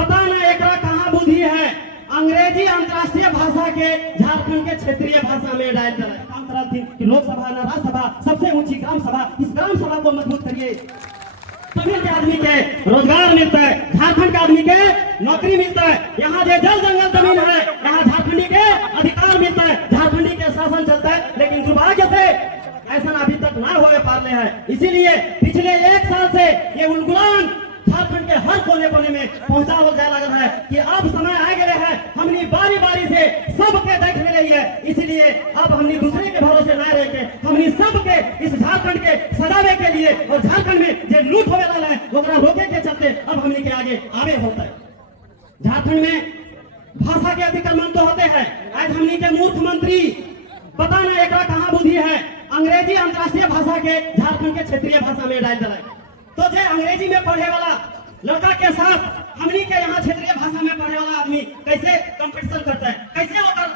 पता न एकरा कहाँ बुद्धि है। अंग्रेजी अंतर्राष्ट्रीय भाषा के झारखंड के क्षेत्रीय भाषा में डाल काम करा थी कि लोकसभा न राज्यसभा सबसे ऊंची ग्राम सभा, इस ग्राम सभा को मजबूत करिए। सभी के आदमी के रोजगार मिलता है, झारखंड के आदमी के नौकरी मिलता है। यहाँ जो जल जंगल जमीन है, यहाँ झारखंडी के अधिकार मिलता है, झारखंडी के शासन चलता है। लेकिन दुर्भाग्य से ऐसा अभी तक ना हो पाले है। इसीलिए पिछले 1 साल से ये उलगुलान झारखंड के हर कोने कोने में पहुंचा हो जाए लगा है कि अब समय आ गए हैं, हमने बारी बारी से सबके देख ले रही है। इसलिए अब हमने दूसरे के भरोसे न रह के हमने सबके इस झारखंड के सजावे के लिए और झारखंड में जो लूट होने वाला है ओकरा रोके के चलते अब हमने के आगे आवे होता है। झारखंड में भाषा के अतिक्रमण तो होते हैं। आज हमने के मुख्यमंत्री पता न एकरा कहाँ बुद्धि है, अंग्रेजी अंतर्राष्ट्रीय भाषा के झारखंड के क्षेत्रीय भाषा में डाल दिला। तो जो अंग्रेजी में पढ़े वाला लड़का के साथ हमनी के यहाँ क्षेत्रीय भाषा में पढ़े वाला आदमी कैसे कंपटीशन करता है, कैसे वो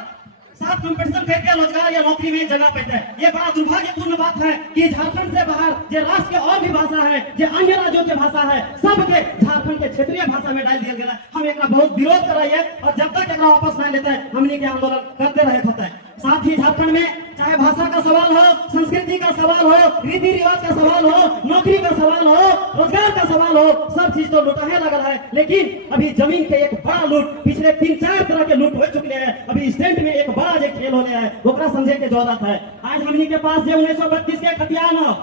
साथ कंपटीशन करके रोजगार या नौकरी में जगह पाता है। ये बड़ा दुर्भाग्यपूर्ण बात है कि झारखंड से बाहर जो राष्ट्र के और भी भाषा है, जो अन्य राज्यों की भाषा है, सबके झारखंड के क्षेत्रीय भाषा में डाल दिया गया। हम एक बहुत विरोध कर रही है और जब तक एक वापस नहीं लेता है हमनी के आंदोलन करते रहे होता है। साथ ही झारखंड में चाहे भाषा का सवाल हो, संस्कृति का सवाल हो, रीति रिवाज का सवाल हो, नौकरी का सवाल हो, रोजगार का सवाल हो, सब चीज तो लुटाने लगा है। लेकिन अभी जमीन के एक बड़ा लूट, पिछले 3-4 तरह के लूट हो चुके हैं। अभी स्टेट में एक बड़ा जो खेल होने है ओकरा समझे के जरूरत है। आज हमनी के पास जो 1932 के खतियान हो,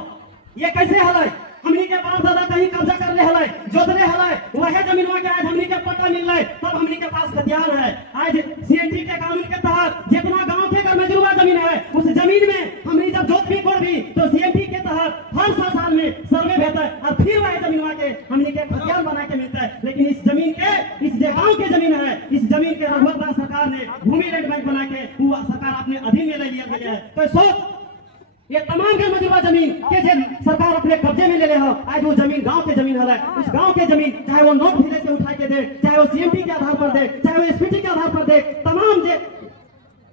ये कैसे हल हमनी के बाप दादा कहीं कब्जा कर ले हलाय, जोतले हलाय, वह जमीन के आज हमनी के पट्टा मिल रहा है, तब हमनी के पास खतियान है। आज सीएनटी के कानून के तहत जितना गांव के घर में जुर्मा जमीन है, उस जमीन में हमनी जब जोत भी कोड़ भी तो सीएनटी के तहत हर 100 साल में सर्वे होता है और फिर वह जमीन के हमनी के खतियान बना के मिलता है। लेकिन इस जमीन के, इस गांव के जमीन है, इस जमीन के रघुवर दास सरकार ने भूमि लैंड बैंक बना के सरकार अपने अधीन में ले लिया गया है। तो सोच ये तमाम के मजूबा जमीन के सरकार अपने कब्जे में ले ले हो। आज वो जमीन गांव के जमीन है, उस गांव के जमीन चाहे वो नोट फिले से उठा के दे, चाहे वो सीएमपी के आधार पर दे, चाहे वो एसपीटी के आधार पर दे, तमाम जो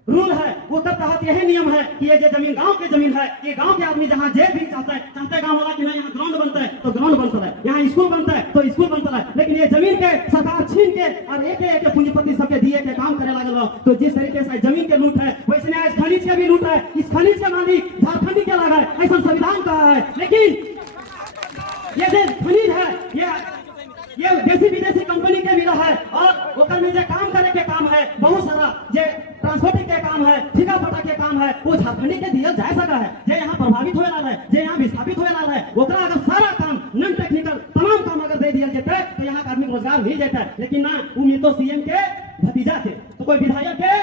रूल है वो के तहत यही नियम है कि ये जो जमीन गांव के जमीन है, ये गांव के आदमी जहाँ जे भी चाहता है गांव वाला कि ना यहाँ ग्राउंड बनता है तो ग्राउंड बनता है, यहाँ स्कूल बनता है तो स्कूल बनता है। लेकिन ये जमीन के सरकार छीन के और एक पूंजीपति सबके दिए के काम करे लगे। तो जिस तरीके से जमीन के लूट है वैसे आज खनिज के भी लूट है। इस खनिज के मालिक झारखंडी के लगा है, ऐसा संविधान कहा है। लेकिन ये जो खनिज है ये देशी विदेशी कंपनी के मिला है और ओकर में जो काम करे के काम है बहुत सारा, जो ट्रांसपोर्टिंग के काम है, ठेका पटा के काम है, वो झारखंडी के दिया जा सका है। जो यहाँ प्रभावित होने वाला है, जो यहाँ विस्थापित होने वाला है, ओकरा अगर सारा काम नॉन टेक्निकल तमाम काम अगर दे दिया जाता है तो यहाँ का आदमी रोजगार मिल जाता है। लेकिन ना उम्मीद तो सीएम के भतीजा के, तो कोई विधायक के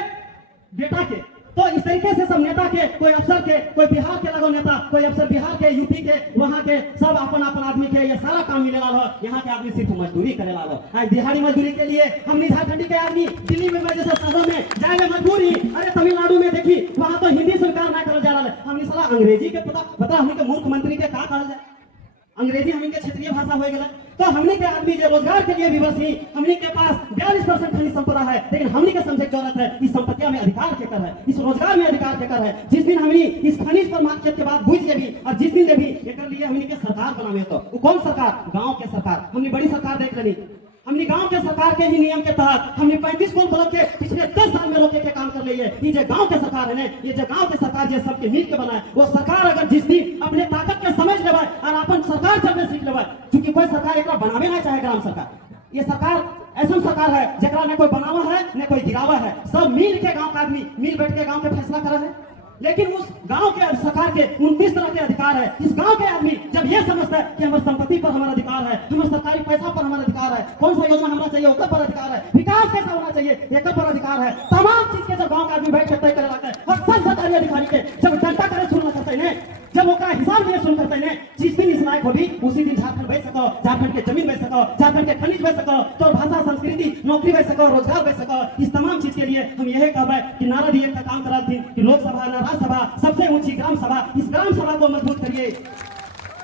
बेटा के, तो इस तरीके से सब नेता के, कोई अफसर के, कोई बिहार के लगो नेता, कोई अफसर बिहार के, यूपी के, वहाँ के सब अपन आदमी के ये सारा काम मिले वाला। यहाँ के आदमी सिर्फ मजदूरी करे वाला। आज दिहाड़ी मजदूरी के लिए हमने झारखंडी के आदमी दिल्ली में जैसे शहरों में जाए मजबूरी, अरे तमिलनाडु में देखी वहाँ तो हिंदी स्वीकार ना कर जा रहा है। हमने सारा अंग्रेजी के पता हमने के मुख्यमंत्री के कहा कहा जाए, अंग्रेजी हमने के क्षेत्रीय भाषा हो गया। तो हमने के आदमी जो रोजगार के लिए विवश ही, हमने के पास 42% खनिज संपदा है, लेकिन हमने के समझे जरूरत है इस संपत्तियों में अधिकार के कर है, इस रोजगार में अधिकार के कर है। जिस दिन हमने इस खनिज पर मार्केट के बाद बुझ भी और जिस दिन भी एक लिए हमने के सरकार बनावे तो वो कौन सरकार? गांव के सरकार। हमने बड़ी सरकार देख लेनी, हमने गांव के सरकार के ही नियम के तहत हमने 35 कोल ब्लॉक के पिछले 10 साल में रोके के काम कर रही है। ये जो गांव के सरकार है ना, ये जो गांव के सरकार जो सबके मिल के बनाए, वो सरकार अगर जिस दिन अपने ताकत के समझ लेवा और अपन सरकार चलने सीख लेवा, क्योंकि कोई सरकार एक बनावे ना चाहे ग्राम सरकार, ये सरकार ऐसा सरकार है जरा न कोई बनावा है न कोई गिरावा है, सब मिल के गाँव का आदमी मिल बैठ के गाँव के फैसला करा है। लेकिन उस गांव के सरकार के 29 तरह के अधिकार है। इस गांव के आदमी जब ये समझता है कि हमारी संपत्ति पर हमारा अधिकार है, हमारे सरकारी पैसा पर हमारा अधिकार है, कौन सा योजना हमारा चाहिए उसका पर अधिकार है, विकास कैसा होना चाहिए एक पर अधिकार है, तमाम चीज के जब गांव का आदमी बैठ के तय करे लगता है और सब सरकारी अधिकारी के जब जनता करे सुनना करते हैं, जब ओकरा हिसाब लिए सुन करते हैं, जिस दिन इस लायक होगी उसी दिन झारखंड बेच सको, झारखंड के जमीन बेच सको, झारखंड के खनिज बेच सको, तो भाषा संस्कृति नौकरी बेच सको, रोजगार बेच सको। इस तमाम चीज के लिए हम यही कहबे कि नारा दिए का काम करा थी कि लोकसभा न राज्यसभा सबसे ऊंची ग्राम सभा, इस ग्राम सभा को मजबूत करिए,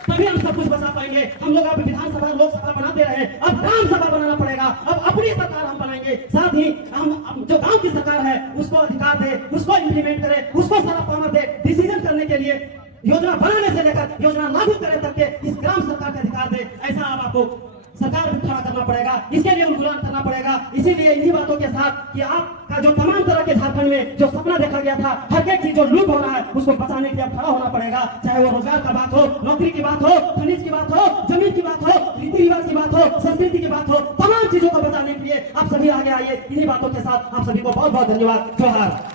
तभी हम सब कुछ बचा पाएंगे। हम लोग अब विधानसभा लोकसभा बनाते रहे, अब ग्राम सभा बनाना पड़ेगा, अब अपनी सरकार हम बनाएंगे। साथ ही हम जो गांव की सरकार है उसको अधिकार दे, उसको इम्प्लीमेंट करे, उसको सारा पावर दे, डिसीजन करने के लिए योजना बनाने से लेकर योजना लागू करे तक के इस ग्राम सरकार का अधिकार दे। ऐसा अब आपको सरकार भी खड़ा करना पड़ेगा, इसके लिए उन्मूलन करना पड़ेगा। इसीलिए इन्हीं बातों के साथ कि आपका जो तमाम तरह के झारखंड में जो सपना देखा गया था, हर एक चीज जो लूट हो रहा है उसको बचाने के लिए अब खड़ा होना पड़ेगा। चाहे वो रोजगार का बात हो, नौकरी की बात हो, खनिज की बात हो, जमीन की बात हो, रीति रिवाज की बात हो, संस्कृति की बात हो, तमाम चीजों को बचाने के लिए आप सभी आगे आइए। इन्हीं बातों के साथ आप सभी को बहुत बहुत धन्यवाद। जोहार।